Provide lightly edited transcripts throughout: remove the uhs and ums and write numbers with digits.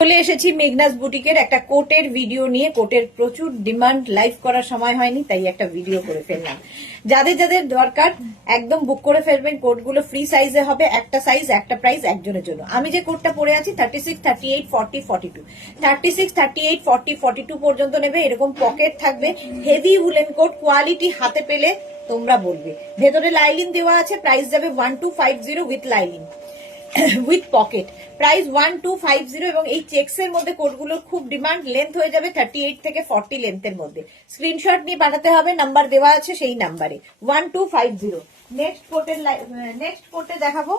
চলে এসেছি মেঘনাস বুটিকের একটা কোটের ভিডিও নিয়ে। কোটের প্রচুর ডিমান্ড, লাইভ করার সময় হয়নি, তাই একটা ভিডিও করে ফেললাম। যাদের যাদের দরকার একদম বুক করে ফেলবেন। কোটগুলো ফ্রি সাইজে হবে, একটা সাইজ একটা প্রাইস একজনের জন্য। আমি যে কোটটা পরে আছি 36, 38, 40, 42, 36, 38, 40, 42 পর্যন্ত নেবে। এরকম পকেট থাকবে, হেভি উলেন কোট, কোয়ালিটি হাতে পেলে তোমরা বলবে। ভেতরে লাইলিন দেওয়া আছে, প্রাইস যাবে 1250 with lining with pocket, price 1250। এবং এই চেক্স এর মধ্যে কোটগুলোর খুব ডিমান্ড। লেন্থ হয়ে যাবে 38 থেকে 40 লেন্থের মধ্যে। স্ক্রিনশট নিয়ে পাঠাতে হবে, নাম্বার দেওয়া আছে সেই নাম্বারে 1250। নেক্সট কোটে দেখাবো,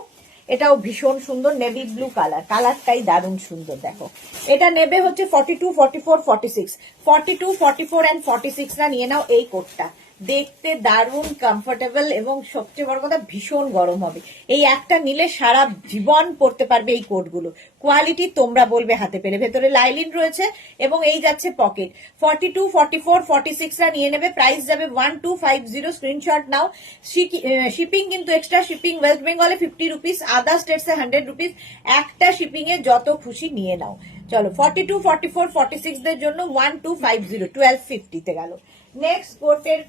এটাও ভীষণ সুন্দর, নেভি ব্লু কালার, কালারটাই দারুণ সুন্দর। দেখো এটা নেবে হচ্ছে 42, 44, 46, 42, 44 এন্ড 46 না নিয়ে নাও এই কোটটা। দেখতে দারুণ কমফোর্টেবল এবং সবচেয়ে বড় কথা ভীষণ গরম হবে। এই একটা নিলে সারা জীবন পরতে পারবে এই কোটগুলো। কোয়ালিটি তোমরা বলবে হাতে পেলে। ভেতরে লাইলিন রয়েছে এবং এই যাচ্ছে পকেট। 42, 44, 46 রা নিয়ে নেবে, প্রাইস যাবে 1250। স্ক্রিনশট নাও। শিপিং কিন্তু এক্সট্রা শিপিং, ওয়েস্ট বেঙ্গলে 50 রুপিস, আদার স্টেটসে 100 রুপিস। একটা শিপিং এ যত খুশি নিয়ে নাও। চলো 42, 44, 46 দের জন্য 1250, 1250 তে গেল। নেক্সট কোটের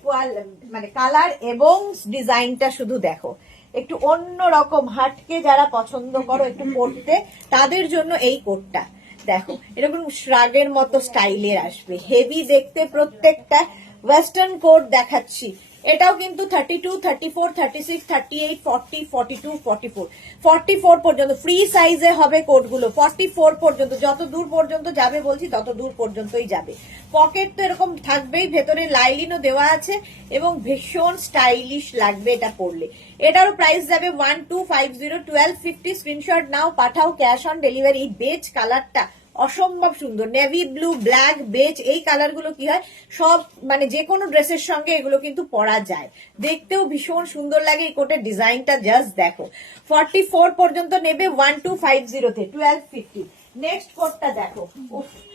মানে কালার এবং ডিজাইনটা শুধু দেখো, একটু অন্য রকম হাটকে যারা পছন্দ করো একটু পরতে, তাদের জন্য এই কোটটা দেখো। এরকম শ্রাগের মতো স্টাইলের আসবে, হেভি দেখতে প্রত্যেকটা। ওয়েস্টার্ন কোট দেখাচ্ছি, এটাও কিন্তু 32, 34, 36, 38, 40, 42, 44, 44 পর্যন্ত ফ্রি সাইজে হবে কোটগুলো। 44 পর্যন্ত, যত দূর পর্যন্ত যাবে বলছি তত দূর পর্যন্তই যাবে। পকেট তো এরকম থাকবেই, ভেতরে লাইলিনও দেওয়া আছে এবং ভীষণ স্টাইলিশ লাগবে এটা পরলে। এটারও প্রাইস যাবে 1250, 1250। স্ক্রিনশট নাও, পাঠাও, ক্যাশ অন ডেলিভারি। এই বেজ কালারটা অসম্ভব সুন্দর, নেভি ব্লু, ব্ল্যাক, বেজ, এই কালার গুলো কি হয় সব মানে যে কোনো ড্রেসের সঙ্গে এগুলো কিন্তু পরা যায়, দেখতেও ভীষণ সুন্দর লাগে। এই কোটের ডিজাইনটা জাস্ট দেখো। 44 পর্যন্ত নেবে 1250 তে 1250। নেক্সট কোটটা দেখো,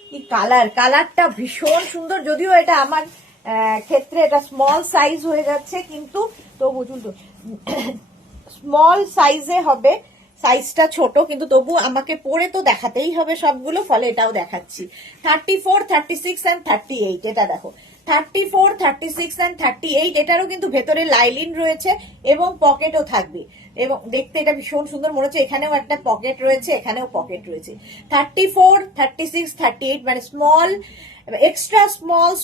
কি কালারটা ভীষণ সুন্দর। যদিও এটা আমার ক্ষেত্রে এটা স্মল সাইজ হয়ে যাচ্ছে, কিন্তু তবু স্মল সাইজে হবে, সাইজটা ছোট, কিন্তু তবু আমাকে পরে তো দেখাতেই হবে সবগুলো, ফলে এটাও দেখাচ্ছি। 34, 36 এন্ড 38, এটা দেখো 34, 36 এন্ড 38। এটারও কিন্তু ভেতরে লাইলিন রয়েছে এবং পকেটও থাকবে এবং দেখতে এটা ভীষণ সুন্দর মনে হচ্ছে। এখানেও একটা পকেট রয়েছে, এখানেও পকেট রয়েছে। 34, 36, 38 মানে স্মল, এক্সট্রা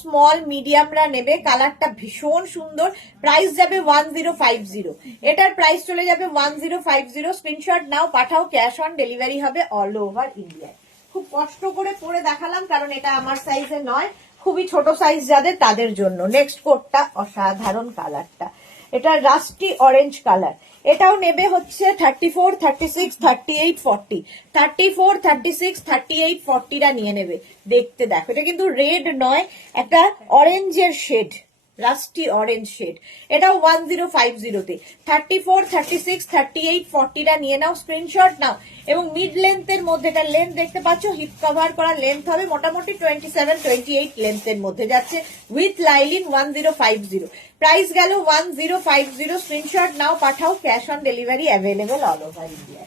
স্মল মিডিয়ামরা নেবে। কালারটা ভীষণ সুন্দর, প্রাইস যাবে 1050। এটার প্রাইস চলে যাবে 1050। স্ক্রিনশট নাও, পাঠাও, ক্যাশ অন ডেলিভারি হবে অল ওভার ইন্ডিয়ায়। খুব কষ্ট করে পরে দেখালাম কারণ এটা আমার সাইজে নয়, খুবই ছোট সাইজ যাদের তাদের জন্য। নেক্সট কোটটা অসাধারণ, কালারটা এটা রাস্টি অরেঞ্জ কালার। এটাও নেবে হচ্ছে 34, 36, 38, 40, 34, 36, 38, 40 রা নিয়ে নেবে। দেখতে দেখো, এটা কিন্তু রেড নয়, একটা অরেঞ্জের শেড, রাস্টি অরেঞ্জ শেড। এটাও 1050 তে। 34, 36, 38, 40 রা নিয়ে নাও, স্ক্রিনশট নাও। এবং মিড লেন্থের মধ্যে, এটা লেন্থ দেখতে পাচ্ছ, হিপ কভার করা লেন্থ হবে মোটামুটি 27, 28 লেন্থের মধ্যে যাচ্ছে উইথ লাইলিন 1050। প্রাইস গেল 1050। স্ক্রিনশট নাও, পাঠাও, cash on delivery available all over India.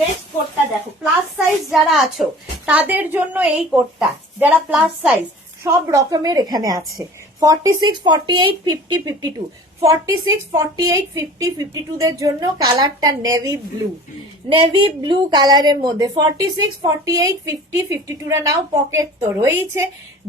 Next কোটটা দেখো, প্লাস সাইজ যারা আছো তাদের জন্য এই কোটটা। যারা প্লাস সাইজ সব রকমের এখানে আছে। 46, 48, 50, 52, 46, 48, 50, 52 দের জন্য কালারটা নেভি ব্লু কালারের মধ্যে। 46, 48, 50, 52 রা নাও। পকেট তো রয়েছে,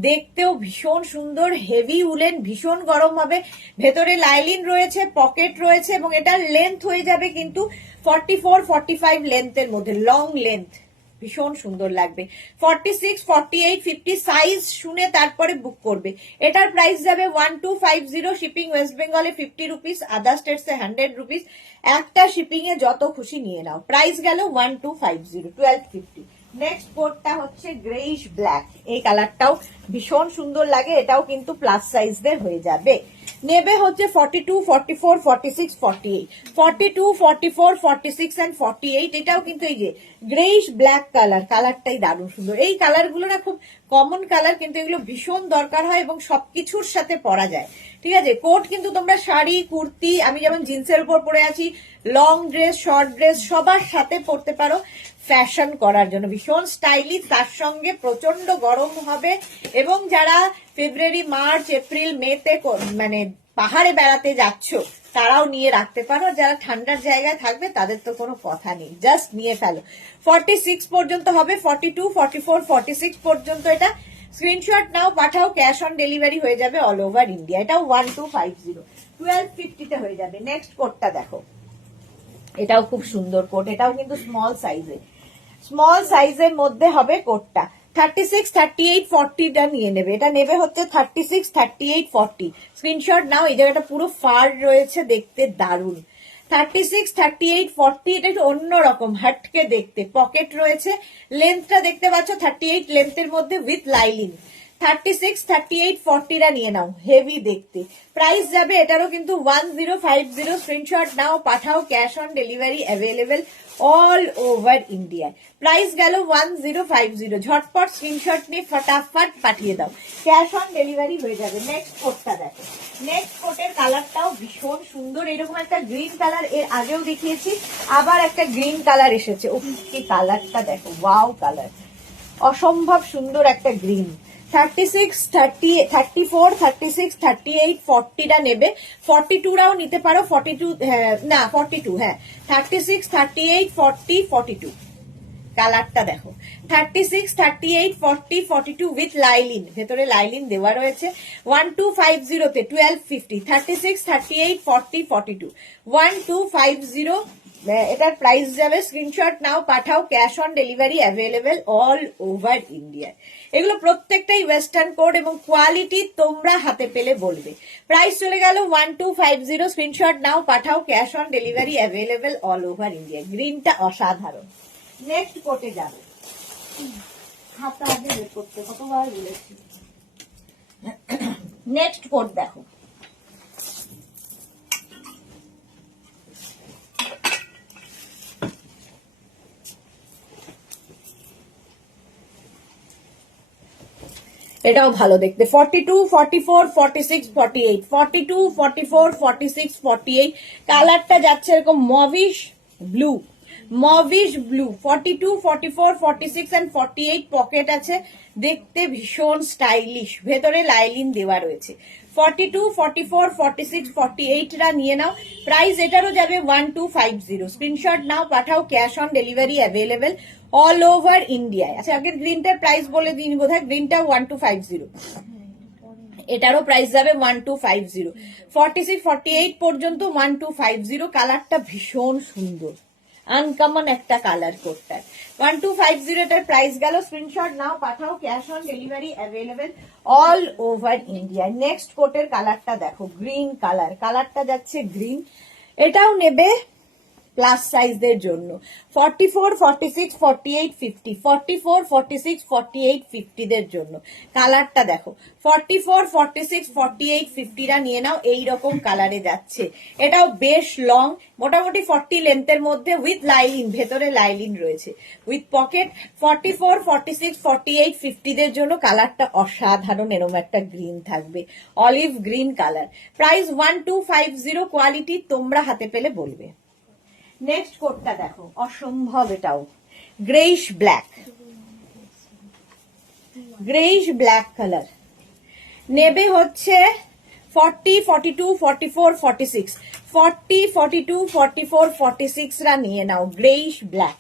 দেখতেও ভীষণ সুন্দর, হেভি উলেন, ভীষণ গরম হবে। ভেতরে লাইলিন রয়েছে, পকেট রয়েছে এবং এটার লেন্থ হয়ে যাবে কিন্তু 44, 45 লেন্থের মধ্যে, লং লেন্থ, ভীষণ সুন্দর লাগবে। 46, 48, 50 সাইজ শুনে তারপরে বুক করবে। এটার প্রাইস যাবে 1250। শিপিং ওয়েস্ট বেঙ্গলে 50 রুপিস, আদার স্টেটসে 100 রুপিস। একটা শিপিং এ যত খুশি নিয়ে নাও। প্রাইস গেল 1250, 1250। নেক্সট কোটটা হচ্ছে গ্রেইশ ব্ল্যাক, এই কালারটাও ভীষণ সুন্দর লাগে। এটাও কিন্তু প্লাস সাইজদের হয়ে যাবে। নেবে হচ্ছে 42, 44, 46, 48, 42, 44, 46 এন্ড 48। এটাও কিন্তু এই যে গ্রেইশ ব্ল্যাক কালার, কালারটাই দারুণ সুন্দর। এই কালারগুলো না খুব কমন কালার, কিন্তু এগুলো ভীষণ দরকার হয় এবং সবকিছুর সাথে পরা যায়। ঠিক আছে, কোট কিন্তু তোমরা শাড়ি, কুর্তি, আমি যেমন জিন্সের উপর পরে আছি, লং ড্রেস, শর্ট ড্রেস, সবার সাথে পরতে পারো। ফ্যাশন করার জন্য, ভীষণ স্টাইলিশ, তার সঙ্গে প্রচন্ড গরম হবে। এবং যারা ফেব্রুয়ারি, মার্চ, এপ্রিল, মেতে মানে পাহাড়ে বেড়াতে যাচ্ছ তারাও নিয়ে রাখতে পারো। যারা ঠান্ডার জায়গায় থাকবে তাদের তো কোনো কথা নেই, জাস্ট নিয়ে ফেলো। 46 পর্যন্ত হবে, 42, 44, 46 পর্যন্ত এটা স্ক্রিনশট নাও, পাঠাও, ক্যাশ অন ডেলিভারি হয়ে যাবে অল ওভার ইন্ডিয়া। এটাও 1250, 1250 হয়ে যাবে। নেক্সট কোডটা দেখো, এটাও খুব সুন্দর কোট, এটাও কিন্তু স্মল সাইজের মধ্যে হবে কোটটা। 36, 38, 40টা নিয়ে নেবে। এটা নেবে হচ্ছে 36, 38, 40। স্ক্রিনশট নাও। এই জায়গাটা পুরো ফার রয়েছে, দেখতে দারুণ। 36, 38, 40, এটা একটু অন্যরকম হাটকে দেখতে। পকেট রয়েছে, লেন্থটা দেখতে পাচ্ছ 38 লেন্থের মধ্যে উইথ লাইলিং। 36, 38, 40টা নিয়ে নাও, হেভি দেখতে। প্রাইস যাবে এটারও কিন্তু 1050। স্ক্রিনশট নাও, পাঠাও, cash on delivery available all over India. Price গেল 1050। ঝটপট স্ক্রিনশট নিয়ে ফটাফট পাঠিয়ে দাও, ক্যাশ অন ডেলিভারি হয়ে যাবে। নেক্সট কোটটা দেখো, নেক্সট কোটের কালারটাও ভীষণ সুন্দর। এরকম একটা গ্রিন কালার এর আগেও দেখিয়েছি, আবার একটা গ্রিন কালার এসেছে। ও কি কালারটা দেখো, ওয়াও কালার, অসম্ভব সুন্দর একটা গ্রিন। 36, 30, 34, 36, 38, 40টা নেবে। 42রাও নিতে পারো, 42 না 42, হ্যাঁ 36, 38, 40, 42 কালারটা দেখো। 36, 38, 40, 42 উইথ লাইলিন, ভেতরে লাইলিন দেওয়া রয়েছে। 1250 তে 1250, 36, 38, 40, 42, 1250। এটার প্রাইস যাবে, স্ক্রিনশট নাও, পাঠাও, cash on delivery available all over India. এগুলো প্রত্যেকটাই ওয়েস্টার্ন কোড এবং কোয়ালিটি তোমরা হাতে পেলে বলবে। প্রাইস চলে গেল 1250। স্ক্রিনশট নাও, পাঠাও, cash on delivery available all over India. গ্রিনটা অসাধারণ। নেক্সট কোটে যাবে, হাতটা আগে বের করতে কতবার বলেছি। নেক্সট কোট দেখো, এটাও ভালো দেখতে। 42, 44, 46, 48, 42, 44, 46, 48 কালারটা যাচ্ছে এরকম মভিশ ব্লু, 42, 44, 46 এন্ড 48 পকেট আছে, দেখতে ভীষণ স্টাইলিশ, ভেতরে লাইলিন দেওয়া রয়েছে। 42, 44, 46, 48টা নিয়ে নাও। প্রাইস এটারও যাবে 1250। স্ক্রিনশট নাও, পাঠাও, cash on delivery available all over ইন্ডিয়ায়। আচ্ছা, আগের গ্রিনটার প্রাইস বলে দিন, বোধহয় গ্রিনটা 1250, এটারও প্রাইস যাবে 1250। 46, 48 পর্যন্ত 1250। কালারটা ভীষণ সুন্দর, আনকমন একটা কালার কোডটার। 1250 এটার প্রাইস গেল। স্ক্রিনশট নাও, পাঠাও, cash on delivery available all over India. Next কোটের কালারটা দেখো, গ্রিন কালার, কালারটা যাচ্ছে গ্রিন, এটাও নেবে প্লাস সাইজদের জন্য। 44, 46, 48, 50, 44, 46, 48, 50 দের জন্য। কালারটা দেখো, 44, 46, 48, 50রা নিয়ে নাও। এইরকম কালারে যাচ্ছে, এটাও বেশ লং, মোটামুটি 40 লেন্থের মধ্যে উইথ লাইলিন, ভেতরে লাইলিন রয়েছে উইথ পকেট। 44, 46, 48, 50 দের জন্য। কালারটা অসাধারণ, এরকম একটা গ্রিন থাকবে, olive green colour. Price 1250। Quality তোমরা হাতে পেলে বলবে। নেক্সট কোটটা দেখো, অসম্ভব, এটাও greyish black, greyish black colour. নেবে হচ্ছে 40, 42, 44, 46, 40, 42, 44, 46রা নিয়ে নাও। গ্রেইশ ব্ল্যাক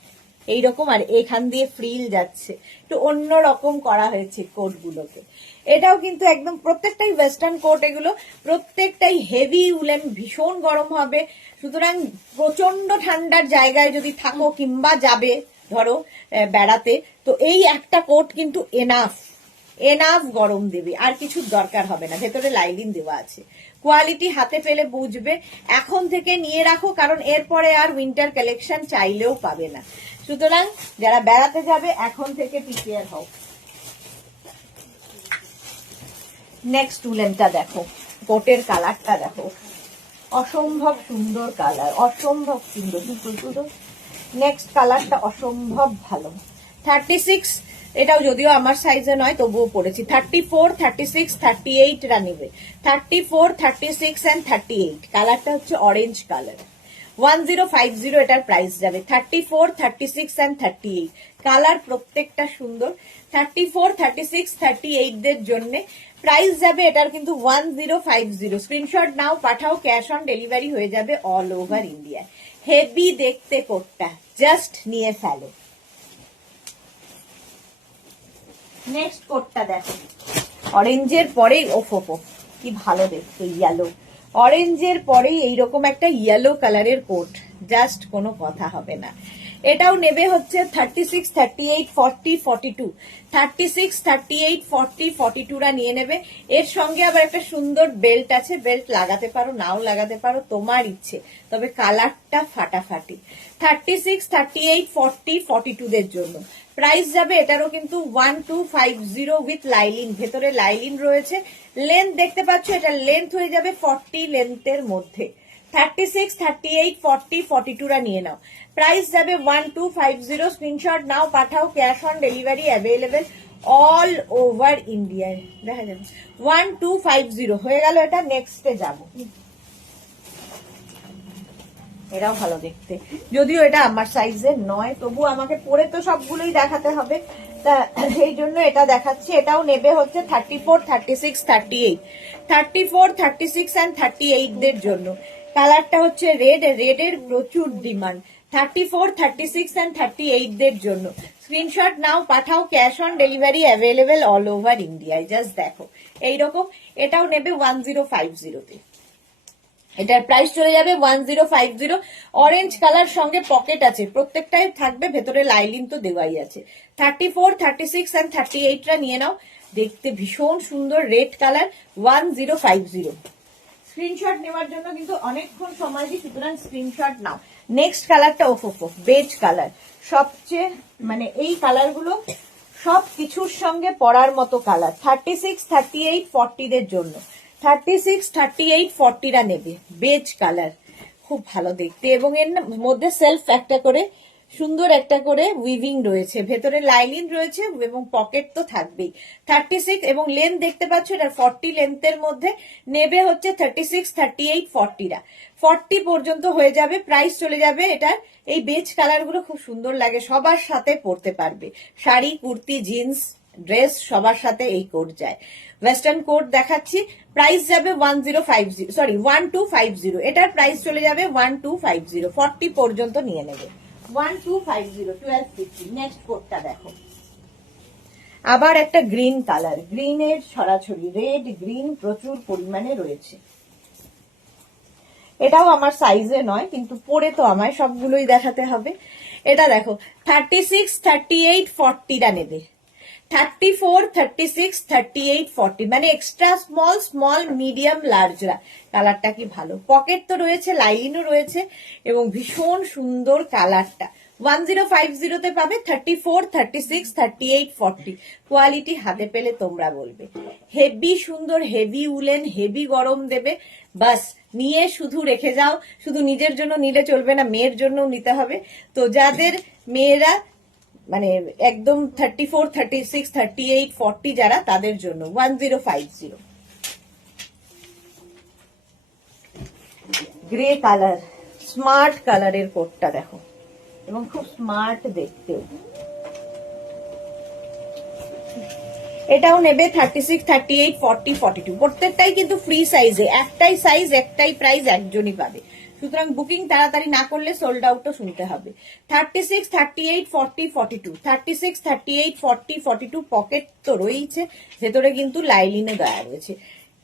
এইরকম, আর এখান দিয়ে ফ্রিল যাচ্ছে, একটু অন্য রকম করা হয়েছে কোটগুলোকে। এটাও কিন্তু একদম প্রত্যেকটাই ওয়েস্টার্ন কোট, এগুলো প্রত্যেকটাই হেভি উলেন, ভীষণ গরম হবে। সুতরাং প্রচন্ড ঠান্ডার জায়গায় যদি থাকো কিংবা যাবে ধরো বেড়াতে, তো এই একটা কোট কিন্তু এনাফ গরম দেবে, আর কিছু দরকার হবে না। ভেতরে লাইলিন দেওয়া আছে, কোয়ালিটি হাতে পেলে বুঝবে। এখন থেকে নিয়ে রাখো, কারণ এরপরে আর উইন্টার কালেকশন চাইলেও পাবে না। সুতরাং যারা বেড়াতে যাবে এখন থেকে প্রিপেয়ার হও। নেক্সট উলেনটা দেখো, কোটের কালারটা দেখো, অসম্ভব সুন্দর কালার, অসম্ভব সুন্দর। নেক্সট কালারটা অসম্ভব ভালো। 36, এটাও যদিও আমার সাইজে নয় তবুও পড়েছি। 34, 36, 38রা নেবে। 34, 36 এন্ড 38 কালারটা হচ্ছে অরেঞ্জ কালার, 1050 এটার প্রাইস যাবে। 34, 36 and 38 কালার প্রত্যেকটা সুন্দর। 34, 36, 38 দের জন্য প্রাইস যাবে এটার কিন্তু 1050। স্ক্রিনশট নাও, পাঠাও, ক্যাশ অন ডেলিভারি হয়ে যাবে অল ওভার ইন্ডিয়া। হেভি দেখতে কোটটা, জাস্ট নিয়ে ফেলো। নেক্সট কোটটা দেখো, অরেঞ্জের পরেই ওফো কি ভালো দেখতে, ইয়েলো। অরেঞ্জের পরেই এইরকম একটা ইয়েলো কালারের কোট, জাস্ট কোনো কথা হবে না। এটাও নেবে হচ্ছে 36, 38, 40, 42। 36, 38, 40, 42 রা নিয়ে নেবে। এর সঙ্গে আবার একটা সুন্দর বেল্ট আছে, বেল্ট লাগাতে পারো নাও লাগাতে পারো, তোমার ইচ্ছে, তবে কালারটা ফাটাফাটি। 36, 38, 40, 42 দের জন্য প্রাইস যাবে এটারও কিন্তু 1250 উইথ লাইলিন, ভেতরে লাইলিন রয়েছে। লেন্থ দেখতে পাচ্ছ, এটা লেন্থ হয়ে যাবে 40 লেন্থের মধ্যে। 36, 38, 40, 42 রা নিয়ে নাও। প্রাইস যাবে 1250। স্ক্রিনশট নাও, পাঠাও, cash on delivery available all over ইন্ডিয়ায়। দেখা যাবে 1250 হয়ে গেল। এটা নেক্সটে যাব। এটাও ভালো দেখতে, যদিও এটা আমার সাইজের নয়, তবু আমাকে পরে তো সবগুলোই দেখাতে হবে, তা সেই জন্য এটা দেখাচ্ছি। এটাও নেবে হচ্ছে 34, 36, 38। 34, 36 and 38 দের জন্য কালারটা হচ্ছে রেড, রেডের প্রচুর ডিমান্ড। 34, 36 and 38 দের জন্য স্ক্রিনশট নাও, পাঠাও, cash on delivery available all over ইন্ডিয়ায়। জাস্ট দেখো এইরকম। এটাও নেবে 1050-তে। এটার প্রাইস চলে যাবে 1050। অরেঞ্জ কালার সঙ্গে পকেট আছে, প্রত্যেকটাই থাকবে, ভেতরে লাইলিন তো দেওয়াই আছে। 34, 36 and 38 রা নিয়ে নাও, দেখতে ভীষণ সুন্দর রেড কালার। 1050। স্ক্রিনশট নেওয়ার জন্য কিন্তু অনেকক্ষণ সময় দিই, সুতরাং স্ক্রিনশট নাও। নেক্সট কালারটা ওফো বেজ কালার, সবচেয়ে মানে এই কালারগুলো সব কিছুর সঙ্গে পরার মতো কালার। 36, 38, 40 দের জন্য 36, 38, 40 রা নেবে। বেজ কালার খুব ভালো দেখতে, এবং এর মধ্যে সেলফ একটা করে সুন্দর একটা করে উইভিং রয়েছে, ভেতরে লাইলিন রয়েছে এবং পকেট তো থাকবেই। 36 এবং লেন্থ দেখতে পাচ্ছ, এটা 40 লেন্থের মধ্যে নেবে হচ্ছে 36, 38, 40 রা। 40 পর্যন্ত হয়ে যাবে। প্রাইস চলে যাবে এটার। এই বেজ কালার গুলো খুব সুন্দর লাগে, সবার সাথে পরতে পারবে, শাড়ি, কুর্তি, জিন্স, ড্রেস সবার সাথে এই কোট যায়। ওয়েস্টার্ন কোট দেখাচ্ছি, প্রাইস যাবে 1250। এটার প্রাইস চলে যাবে 1250। 40 পর্যন্ত নিয়ে নেবে। 1250, 1250। নেক্সট কোটটা দেখো, আবার একটা গ্রিন কালার, গ্রিনের ছড়াছড়ি, রেড গ্রিন প্রচুর পরিমাণে রয়েছে। এটাও আমার সাইজে নয়, কিন্তু পরে তো আমায় সবগুলোই দেখাতে হবে। এটা দেখো 36, 38, 40 রা নেবে। 34, 36, 38, 40 মানে এক্সট্রা স্মল, স্মল, মিডিয়াম, লার্জরা। কালারটা কি ভালো, পকেট তো রয়েছে, লাইনও রয়েছে এবং ভীষণ সুন্দর কালারটা। 1050-তে পাবে। 34, 36, 38, 40 কোয়ালিটি হাতে পেলে তোমরা বলবে হেভি সুন্দর, হেভি উলেন, হেভি গরম দেবে। বাস নিয়ে শুধু রেখে যাও, শুধু নিজের জন্য নিলে চলবে না, মেয়ের জন্য নিতে হবে। তো যাদের মেয়েরা মানে একদম 34, 36, 38, 40 যারা, তাদের জন্য 1050। গ্রে কালার, স্মার্ট কালারের কোটটা দেখো, এবং খুব স্মার্ট দেখতে। এটাও নেবে 36, 38, 40, 42। প্রত্যেকটাই কিন্তু ফ্রি সাইজে, একটাই সাইজ, একটাই প্রাইস, একজনই পাবে। সুতরাং বুকিং তাড়াতাড়ি না করলে সোল্ড আউটও শুনতে হবে। 36, 38, 40, 42। 36, 38, 40, 42 পকেট তো রয়েছে, ভেতরে কিন্তু লাইলিনে দেওয়া রয়েছে।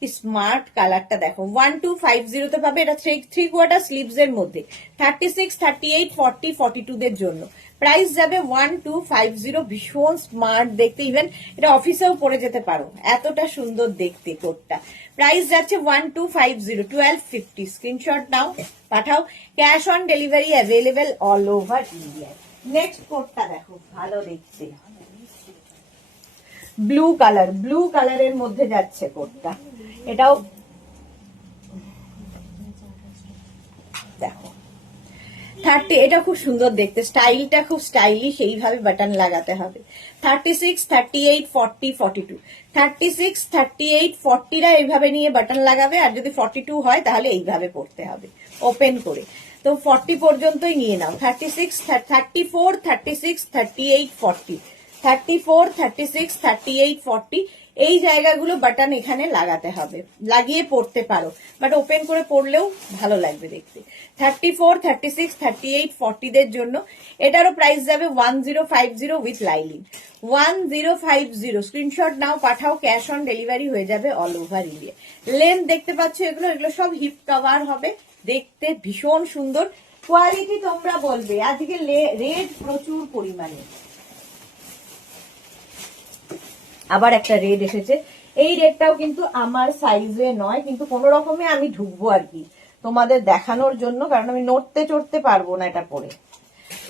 স্মার্ট কালারটা দেখো, 1250-তে পাবে। এটা 3/4 স্লিভস এর মধ্যে। 36, 38, 40, 42 দের জন্য প্রাইস যাবে 1250। ভীষণ স্মার্ট দেখতে, ইভেন এটা অফিসেও পরে যেতে পারো, এতটা সুন্দর দেখতে কোটটা। প্রাইস যাচ্ছে 1250, 1250। স্ক্রিনশট নাও, পাঠাও, cash on delivery available all over India. Next কোটটা দেখো, ভালো দেখতে, ব্লু কালার, ব্লু কালারের মধ্যে যাচ্ছে কোটটা। এটাও দেখো 30, এটা খুব সুন্দর দেখতে, স্টাইলটা খুব স্টাইলিশ, এইভাবে বাটন লাগাতে হবে। 36, 38, 40, 42। 36, 38, 40 রা এইভাবে নিয়ে বাটন লাগাবে, আর যদি 42 হয় তাহলে এইভাবে পড়তে হবে ওপেন করে। তো 40 পর্যন্তই নিয়ে নাও। 36, 34, 36, 38, 40, 34, 36, 38, 40 এই জায়গাগুলো বাটন এখানে লাগাতে হবে, লাগিয়ে পড়তে পারো, বাট ওপেন করে পড়লেও ভালো লাগবে দেখতে। 34, 36, 38, 40 দের জন্য এটারও প্রাইস যাবে 1050 উইথ লাইলিন। 1050 স্ক্রিনশট নাও, পাঠাও, ক্যাশ অন ডেলিভারি হয়ে যাবে অল ওভার ইন্ডিয়া। লেন্থ দেখতে পাচ্ছ, এগুলো সব হিপ কভার হবে, দেখতে ভীষণ সুন্দর। কোয়ালিটি তোমরা বলবে। আজকে রেড প্রচুর পরিমাণে, আবার একটা রেড এসেছে। এই রেডটাও কিন্তু আমার সাইজে নয়, কিন্তু কোন রকমে আমি ঢুকবো আর কি তোমাদের দেখানোর জন্য, কারণ আমি নড়তে চড়তে পারবো না এটা পরে।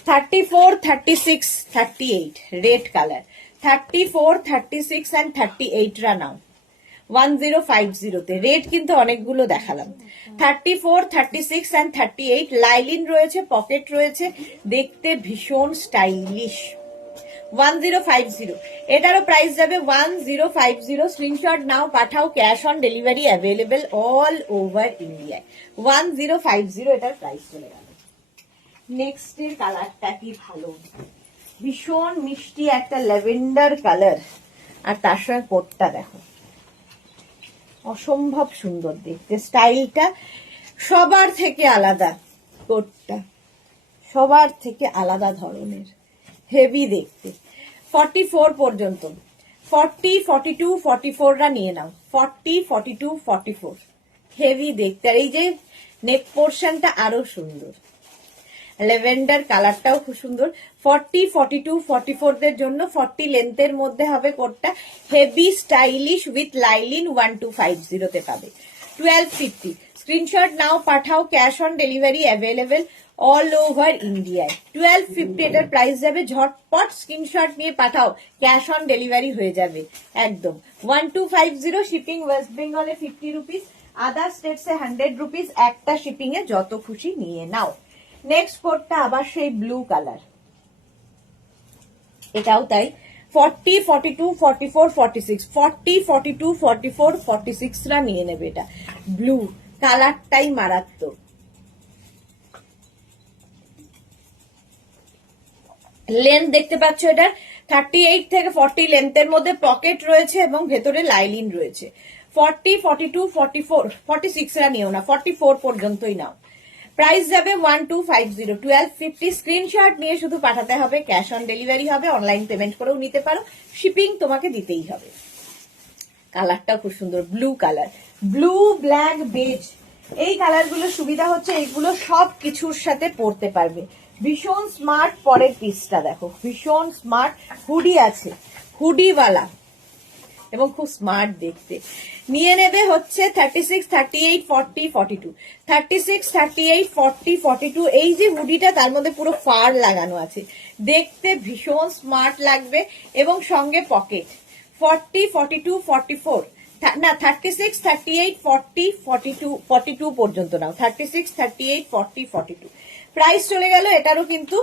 34, 36, 38 রেড কালার। 34, 36 and 38 রা নাও 1050 তে। রেড কিন্তু অনেকগুলো দেখালাম। 34, 36 and 38 লাইলিন রয়েছে, পকেট রয়েছে, দেখতে ভীষণ স্টাইলিশ। 1050 এটারও প্রাইস যাবে 1050। স্ক্রিনশট নাও, পাঠাও, cash on delivery available all over ইন্ডিয়ায়। 1050 এটার প্রাইস চলে গেল। নেক্সট এর কালারটা কি ভালো, ভীষণ মিষ্টি একটা ল্যাভেন্ডার কালার, আর তার সঙ্গে কোটটা দেখো, অসম্ভব সুন্দর দেখতে। স্টাইলটা সবার থেকে আলাদা, কোটটা সবার থেকে আলাদা ধরনের, হেভি দেখতে। 44 পর্যন্ত, 40, 42, 44 রা নিয়ে নাও। 40, 42, 44 হেভি দেখতে। আর এই যে নেক পোর্শনটা আরো সুন্দর, ল্যাভেন্ডার কালারটাও খুব সুন্দর। 40, 42, 44 দের জন্য 40 লেন্থের মধ্যে হবে কোটটা, হেভি স্টাইলিশ উইথ লাইলিন 1250 তে পাবে। 1250 স্ক্রিনশট নাও, পাঠাও, cash on delivery available all over ইন্ডিয়ায়। 1250 এটার প্রাইস যাবে। ঝটপট স্ক্রিনশট নিয়ে পাঠাও, ক্যাশ অন ডেলিভারি হয়ে যাবে একদম। 1250 শিপিং ওয়েস্ট বেঙ্গলে 50 রুপিস, আদার স্টেটসে 100 রুপিস, একটা শিপিং এ যত খুশি নিয়ে নাও। নেক্সট কোডটা আবার সেই ব্লু কালার, এটাও তাই। 40, 42, 44, 46, 40, 42, 44, 46 রা নিয়ে নেবে। এটা ব্লু কালারটাই মারাত্মক। লেন্থ দেখতে পাচ্ছ, এটা 38 থেকে 40 লেন্থের মধ্যে পকেট রয়েছে এবং ভেতরে লাইলিন রয়েছে। 40, 42, 44, 46 রা নিও না, 44 পর্যন্তই নাও। প্রাইস যাবে 1250, 1250 স্ক্রিনশট নিয়ে শুধু পাঠাতে হবে, ক্যাশ অন ডেলিভারি হবে, অনলাইন পেমেন্ট করেও নিতে পারো, শিপিং তোমাকে দিতেই হবে। কালারটাও খুব সুন্দর, blue colour, blue black beige. এই কালারগুলো সুবিধা হচ্ছে এইগুলো সব কিছুর সাথে পরতে পারবে, ভীষণ স্মার্ট। পরের পিসটা দেখো, ভীষণ স্মার্ট, হুডি আছে, হুডিওয়ালা এবং খুব স্মার্ট দেখতে। নিয়ে নেবে হচ্ছে 36, 38, 40, 42, 36, 38, 40, 42। এই যে হুডিটা, তার মধ্যে পুরো ফার লাগানো আছে, দেখতে ভীষণ স্মার্ট লাগবে এবং সঙ্গে পকেট। 40, 42, 44 না, 36, 38, 40, 42, 42 পর্যন্ত নাও। 36, 38, 40, 42 প্রাইস চলে গেল এটারও কিন্তু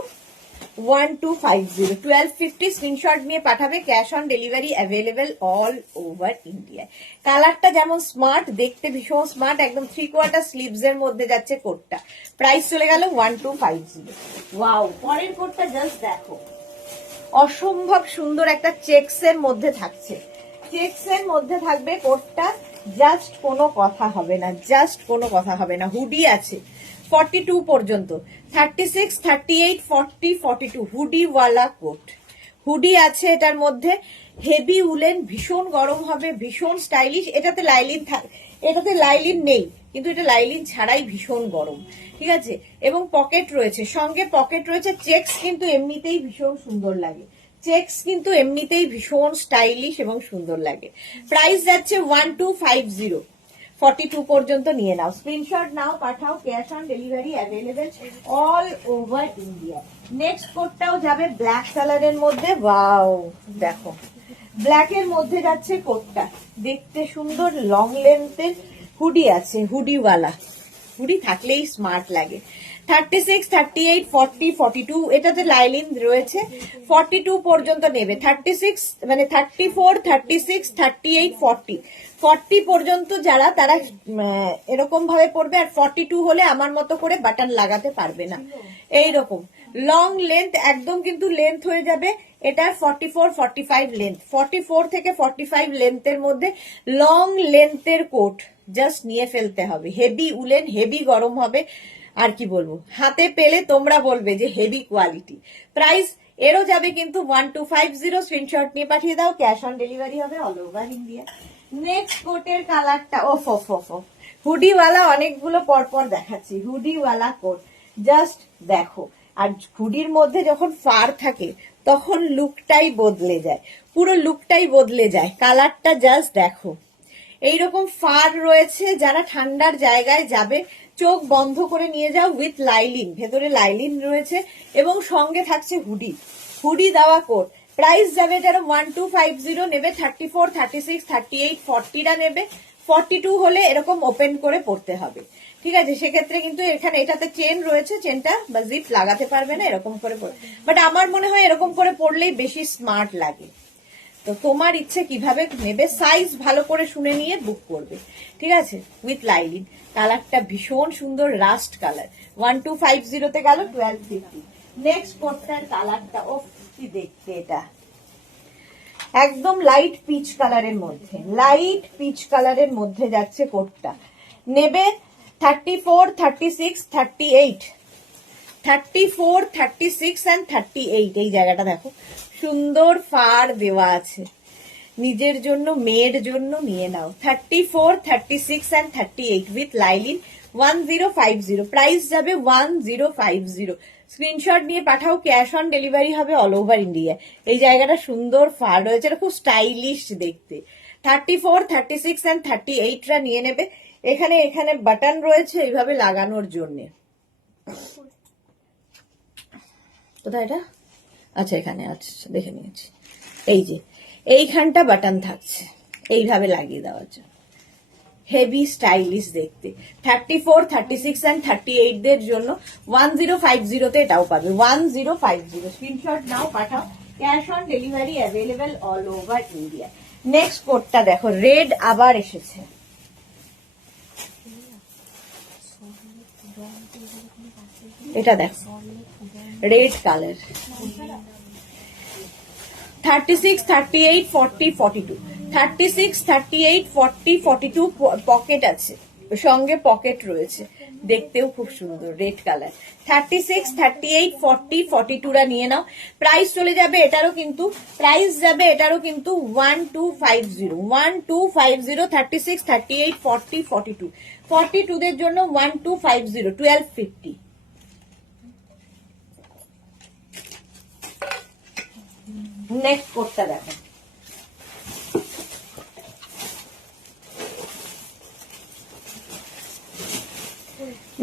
1250, 1250 স্ক্রিনশট নিয়ে পাঠাবে, cash on delivery available all over India. কালারটা যেমন স্মার্ট, দেখতে ভীষণ স্মার্ট, একদম 3/4 স্লিভস এর মধ্যে যাচ্ছে কোটটা। প্রাইস চলে গেল 1250। ওয়াও, পরের কোটটা জাস্ট দেখো, অসম্ভব সুন্দর একটা চেকস এর মধ্যে থাকছে, চেকস এর মধ্যে থাকবে কোটটা, জাস্ট কোনো কথা হবে না, জাস্ট কোনো কথা হবে না। হুডি আছে 42 পর্যন্ত, 36, 38, 40, 42 হুডিওয়ালা কোট, হুডি আছে এটার মধ্যে, হেভি উলেন, ভীষণ গরম হবে, ভীষণ স্টাইলিশ। এটাতে লাইলিন এটাতে লাইলিন নেই, কিন্তু এটা লাইলিন ছাড়াই ভীষণ গরম, ঠিক আছে। এবং পকেট রয়েছে, সঙ্গে পকেট রয়েছে। চেকস কিন্তু এমনিতেই ভীষণ সুন্দর লাগে, চেকস কিন্তু এমনিতেই ভীষণ স্টাইলিশ এবং সুন্দর লাগে। প্রাইস যাচ্ছে 1250, 42 পর্যন্ত নিয়ে নাও, স্ক্রিনশট নাও, পাঠাও, cash on delivery available all over India. Next কোটটাও যাবে ব্ল্যাক কালারের মধ্যে। ওয়াও, দেখো ব্ল্যাক এর মধ্যে যাচ্ছে কোটটা, দেখতে সুন্দর, লং লেন্থের হুডি আছে, হুডিওয়ালা, হুডি থাকলেই স্মার্ট লাগে। 36, 38, 40, 42 এটাতে লাইলিন রয়েছে। 42 পর্যন্ত নেবে। 36 মানে 34, 36, 38, 40 40 পর্যন্ত যারা তারা এরকম ভাবে পড়বে। আর 42 হলে আমার মতো করে বাটন লাগাতে পারবে না। এইরকম লং লেন্থ একদম কিন্তু লেন্থ হয়ে যাবে। এটা 44, 45 লেন্থ। 44 থেকে 45 লেন্থের মধ্যে লং লেন্থের কোট জাস্ট নিয়ে ফেলতে হবে। হেভি উলেন, হেভি গরম হবে। আর কি বলবো, হাতে পেলে তোমরা বলবে যে হেভি কোয়ালিটি। প্রাইস এরও যাবে কিন্তু 1250। স্ক্রিনশট নিয়ে পাঠিয়ে দাও, ক্যাশ অন ডেলিভারি হবে অল ওভার ইন্ডিয়া। নেক্সট কোটের কালারটা ওফ ওফ ওফ ওফ, হুডিওয়ালা অনেকগুলো পরপর দেখাচ্ছি। হুডিওয়ালা কোট জাস্ট দেখো। আর হুডির মধ্যে যখন ফার থাকে তখন লুকটাই বদলে যায়, পুরো লুকটাই বদলে যায়। কালারটা জাস্ট দেখো। এইরকম ফার রয়েছে, যারা ঠান্ডার জায়গায় যাবে চোখ বন্ধ করে নিয়ে যাও। উইথ লাইলিন, ভেতরে লাইলিন রয়েছে এবং সঙ্গে থাকছে হুডি। হুডি দেওয়া কোট। প্রাইস যাবে যারা 1250 নেবে। 34, 36, 38, 40টা নেবে। 42 হলে এরকম ওপেন করে পড়তে হবে, ঠিক আছে? সেক্ষেত্রে কিন্তু এখানে এটাতে চেন রয়েছে, চেনটা বা জিপ লাগাতে পারবে না, এরকম করে পড়ে। বাট আমার মনে হয় এরকম করে পড়লেই বেশি স্মার্ট লাগে। তো তোমার ইচ্ছে কিভাবে নেবে, সাইজ ভালো করে শুনে নিয়ে বুক করবে, ঠিক আছে? With lining. কালারটা ভীষণ সুন্দর, রাস্ট কালার। 1250 তে গেল 1250। নেক্সট কোটটার কালারটা ও কি দেখতে, এটা একদম লাইট পিচ কালারের মধ্যে, লাইট পিচ কালারের মধ্যে যাচ্ছে কোটটা। নেবে 34, 36, 38, 34, 36 and 38। এই জায়গাটা দেখো, সুন্দর ফার দেওয়া আছে। নিজের জন্য, মেয়ের জন্য নিয়ে নাও। 34, 36 and 38 উইথ লাইলিন। 1050। প্রাইস যাবে 1050। স্ক্রিনশট নিয়ে পাঠাও, ক্যাশ অন ডেলিভারি হবে অল ওভার ইন্ডিয়া। এই জায়গাটা সুন্দর ফার রয়েছে, এটা খুব স্টাইলিশ দেখতে। 34, 36 and 38টা নিয়ে নেবে। এখানে এখানে বাটন রয়েছে এইভাবে লাগানোর জন্যে। কোথায় এটা? আচ্ছা এখানে, আচ্ছা দেখে নিয়েছি। এই যে এইখানটা বাটন থাকছে এইভাবে লাগিয়ে দেওয়ার জন্য, হেভি স্টাইলিশ দেখতে। 34, 36 and 38 দের জন্য 1050 তে এটাও পাবে। 1050। স্ক্রিনশট নাও, পাঠাও, cash on delivery available all over India. Next কোডটা দেখো, রেড আবার এসেছে। এটা দেখো, রেড কালার। 36, 38, 40, 42। 36, 38, 40, 42 পকেট আছে, সঙ্গে পকেট রয়েছে, দেখতেও খুব সুন্দর রেড কালার। 36, 38, 40, 42রা নিয়ে নাও। প্রাইস চলে যাবে এটারও কিন্তু, প্রাইস যাবে এটারও কিন্তু 1250। 1250। 36, 38, 40, 42। 42 দের জন্য 1250, 1250। নেক্সট কোডটা দেখো,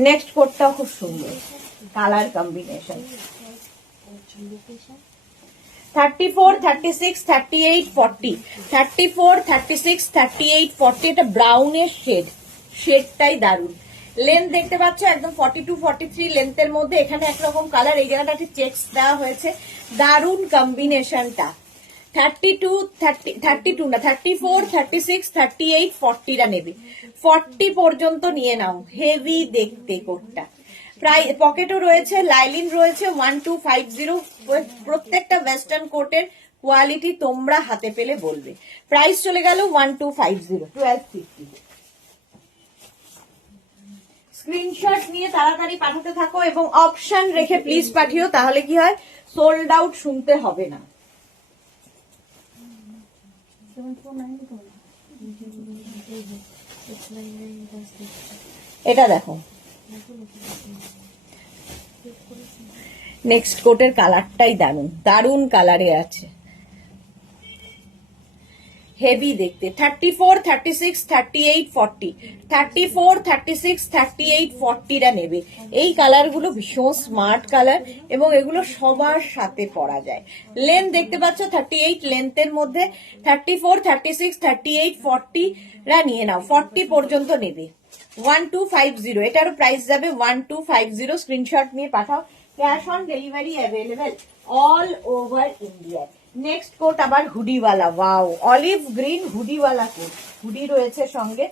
নেক্সট কোডটাও খুব সুন্দর কালার কম্বিনেশন। 34, 36, 38, 40। 34, 36, 38, 40 এটা ব্রাউনের শেড, শেডটাই দারুণ। লেন্থ দেখতে পাচ্ছ একদম 42, 43 লেন্থের মধ্যে। এখানে একরকম কালার, এই জায়গাটা একটু চেকস দেওয়া হয়েছে, দারুণ কম্বিনেশনটা। 32, 32 না 34, 36, 38, 40টা নেবে। 40 পর্যন্ত নিয়ে নাও, হেভি দেখতে কোটটা। প্রায় পকেটও রয়েছে, লাইলিন রয়েছে। 1250। প্রত্যেকটা ওয়েস্টার্ন কোটের কোয়ালিটি তোমরা হাতে পেলে বলবে। প্রাইস চলে গেল 1250, 1250। স্ক্রিনশট নিয়ে তাড়াতাড়ি পাঠাতে থাকো এবং অপশন রেখে প্লিজ পাঠিও, তাহলে কি হয় সোল্ড আউট শুনতে হবে না। এটা দেখো, নেক্সট কোটের কালারটাই দারুণ, দারুণ কালারে আছে। হেভি দেখতে 34, 36, 38, 40, 34, 36, 38, 40রা নেবে। এই কালারগুলো ভীষণ স্মার্ট কালার এবং এগুলো সবার সাথে পরা যায়। লেন্থ দেখতে পাচ্ছ 38 লেন্থের মধ্যে, 34, 36, 38, 40রা নিয়ে নাও, 40 পর্যন্ত নেবে। 1250, এটারও প্রাইস যাবে 1250। স্ক্রিনশট নিয়ে পাঠাও। Cash on delivery available all over India. Next coat আবার হুডিওয়ালা, ওয়াও অলিভ গ্রিন হুডিওয়ালা কোট, হুডি রয়েছে সঙ্গে,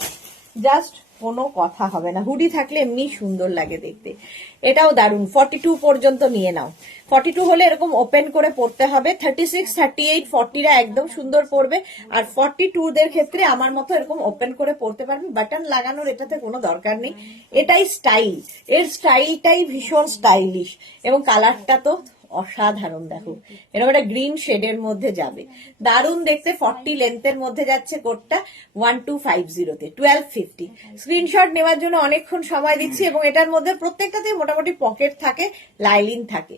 জাস্ট কোনো কথা হবে না, হুডি থাকলে এমনি সুন্দর লাগে দেখতে। এটাও দারুন, 42 পর্যন্ত নিয়ে নাও। 42 হলে এরকম ওপেন করে পড়তে হবে। 36, 38, 40রা একদম সুন্দর পড়বে, আর 42 দের ক্ষেত্রে আমার মতো এরকম ওপেন করে পড়তে পারবেন। বাটন লাগানোর এটাতে কোনো দরকার নেই, এটাই স্টাইল, এর স্টাইলটাই ভীষণ স্টাইলিশ এবং কালারটা তো অসাধারণ। দেখো এরকম একটা গ্রিন শেডের মধ্যে যাবে, দারুণ দেখতে। 40 লেন্থের মধ্যে যাচ্ছে কোটটা 1250-তে 1250। স্ক্রিনশট নেওয়ার জন্য অনেকক্ষণ সময় দিচ্ছি এবং এটার মধ্যে প্রত্যেকটাতে মোটামুটি পকেট থাকে, লাইলিন থাকে।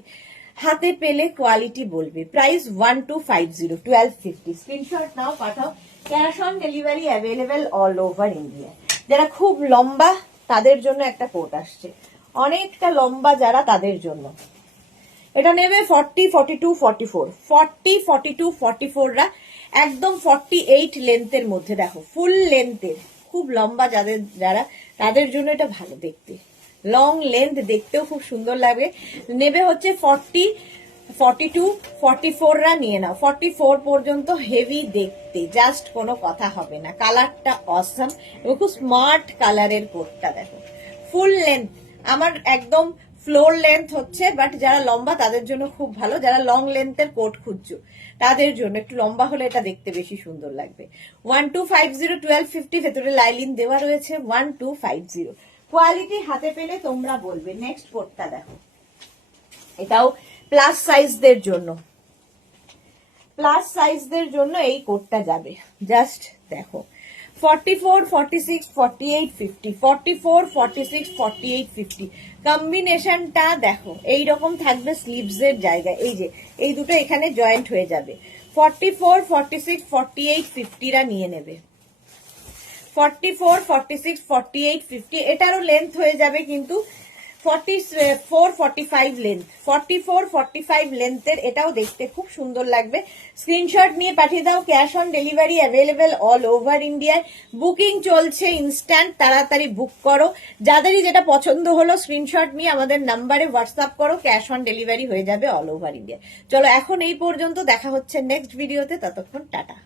হাতে পেলে কোয়ালিটি বলবে। প্রাইস 1250, 1250। স্ক্রিনশট নাও, পাঠাও। Cash on delivery available all over India. যারা খুব লম্বা তাদের জন্য একটা কোট আসছে, অনেকটা লম্বা যারা তাদের জন্য এটা নেবে 40, 42, 44, 40, 42, 44রা একদম 48 লেন্থের মধ্যে। দেখো ফুল লেন্থের, খুব লম্বা যারা তাদের জন্য এটা ভালো দেখতে, লং লেন্থ দেখতেও খুব সুন্দর লাগবে। নেবে হচ্ছে 40, 42, 44রা নিয়ে নাও, 44 পর্যন্ত। হেভি দেখতে, জাস্ট কোনো কথা হবে না, কালারটা অসাম এবং খুব স্মার্ট কালারের কোটটা দেখো, ফুল লেন্থ। আমার একদম ফ্লোর লেন্থ হচ্ছে, বাট যারা লম্বা তাদের জন্য খুব ভালো, যারা লং লেন্থের কোট খুঁজছো তাদের জন্য, একটু লম্বা হলে এটা দেখতে বেশি সুন্দর লাগবে। 1250, 1250, ভেতরে লাইলিন দেওয়া রয়েছে। 1250 কোয়ালিটি হাতে পেলে তোমরা বলবে। নেক্সট কোটটা দেখো, এটাও প্লাস সাইজদের জন্য, প্লাস সাইজদের জন্য এই কোটটা যাবে। জাস্ট দেখো 44, 46, 48, 50, 44, 46, 48, 50 কম্বিনেশনটা দেখো এইরকম থাকবে। স্লিভস এর জায়গায় এই যে এই দুটো এখানে জয়েন্ট হয়ে যাবে। 44, 46, 48, 50রা নিয়ে নেবে। 44, 46, 48, 50 এটারও লেন্থ হয়ে যাবে কিন্তু 44, 45 লেন্থ, 44, 45 লেন্থের, এটাও দেখতে খুব সুন্দর লাগবে। স্ক্রিনশট নিয়ে পাঠিয়ে দাও। Cash on delivery available all over ইন্ডিয়ায়। বুকিং চলছে ইনস্ট্যান্ট, তাড়াতাড়ি বুক করো। যাদেরই যেটা পছন্দ হলো স্ক্রিনশট নিয়ে আমাদের নাম্বারে হোয়াটসঅ্যাপ করো, ক্যাশ অন ডেলিভারি হয়ে যাবে অল ওভার ইন্ডিয়া। চলো এখন এই পর্যন্ত, দেখা হচ্ছে নেক্সট ভিডিওতে, ততক্ষণ টাটা।